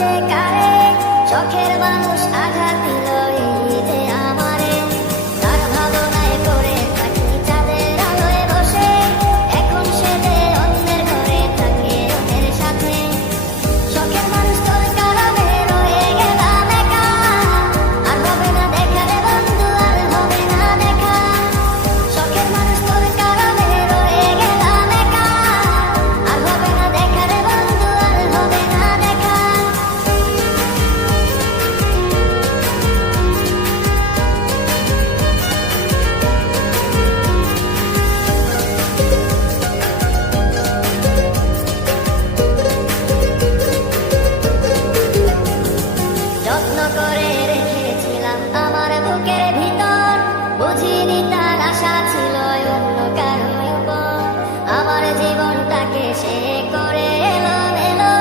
যে কারে, শখের মানুষ আঘাত দিল এই যে আমারে। তার ভাবনায় পড়ে থাকি চাঁদের আলোয় বসে, এখন সে যে অন্যের ঘরে থাকে অন্যের সাথে। শখের মানুষ তোর কারণে রয়ে গেলাম একা, আর হবে না দেখা রে বন্ধু, আর হবে না দেখা। শখের মানুষ তোর কারণে রয়ে গেলাম একা, আর হবে না দেখা রে বন্ধু, আর হবে না দেখা। যত্ন করে রেখেছিলাম আমার বুকের ভিতর, বুঝিনি তার আশা ছিল অন্য কারো উপর। আমার জীবনটাকে সে করে এলো এলো,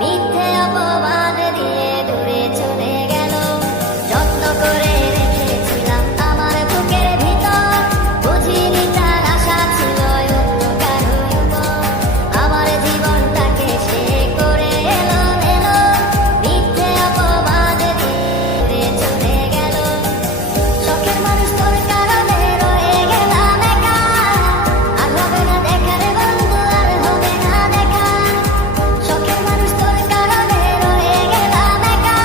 মিথ্যে অপবাদ দিয়ে দূরে চলে গেল। যত্ন করে রেখেছিলাম আমার বুকের ভিতর, বুঝিনি তার আশা ছিল অন্য কারো উপর। আমার জীবনটাকে সে করে এলো এলো, মিথ্যে অপবাদ দিয়ে চলে গেল। শখের মানুষ তোর কারণে রয়ে গেলাম একা, আর হবে না দেখা রে বন্ধু, আর হবে না দেখা। শখের মানুষ তোর কারণে রয়ে গেলাম একা,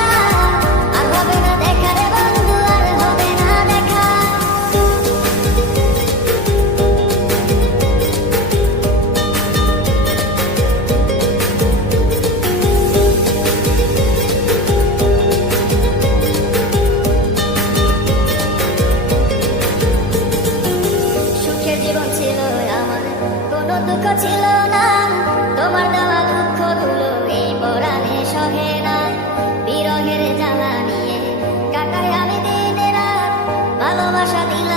আর হবে না দেখা রে বন্ধু, আর হবে না দেখা। সুখের জীবন ছিল আমার, কোনো দুঃখ ছিল না। তোমার দেওয়া দুঃখগুলো এই পরাণে সহে না। বিরহের জ্বালা নিয়ে কাটাই আমি দিন রাত, ভালোবাসা দিলাম